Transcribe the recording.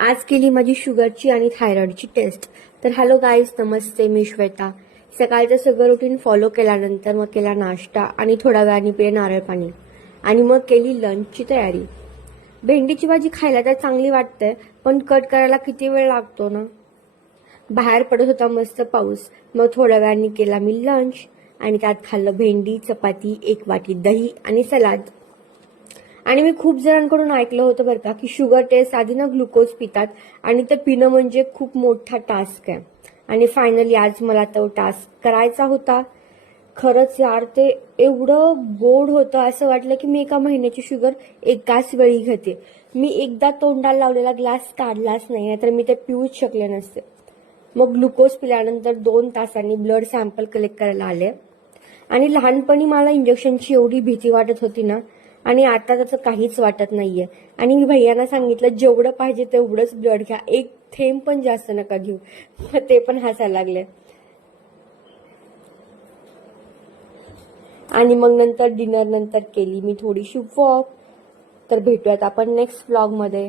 आज केली माझी शुगरची आणि थायरॉइडची टेस्ट. तर हॅलो गाईज, नमस्ते, मी श्वेता. सकाळचं सगळं रुटीन फॉलो केल्यानंतर मग केला नाश्ता आणि थोड्या वेळाने पिले नारळ पाणी आणि मग केली लंचची तयारी. भेंडीची भाजी खायला तर चांगली वाटते, पण कट करायला किती वेळ लागतो ना. बाहेर पडत होता मस्त पाऊस, मग थोड्या वेळाने केला मी लंच आणि त्यात खाल्लं भेंडी, चपाती, एक वाटी दही आणि सलाद. आणि मी खूप जणांकडून ऐकलं होतं बरं का की शुगर टेस्ट आधी ना ग्लुकोज पितात आणि ते पिणं म्हणजे खूप मोठा टास्क आहे. आणि फायनली आज मला तो टास्क करायचा होता. खरंच यार, ते एवढं गोड होतं, असं वाटलं की मी एका महिन्याची शुगर एकाच वेळी घेते. मी एकदा तोंडाला लावलेला ग्लास काढलाच नाही, तर मी ते पिऊच शकले नसते. मग ग्लुकोज पिल्यानंतर 2 तासांनी ब्लड सॅम्पल कलेक्ट करायला आले. आणि लहानपणी मला इंजेक्शनची एवढी भीती वाटत होती ना, आणि आता त्याचं काहीच वाटत नाहीये. आणि मी भैयांना सांगितलं जेवढं पाहिजे तेवढंच ब्लड घ्या, एक थेंब पण जास्त नका घेऊ. ते पण हसायला लागले. आणि मग नंतर डिनर नंतर केली मी थोडीशी वॉक. तर भेटूयात आपण नेक्स्ट व्लॉग मध्ये.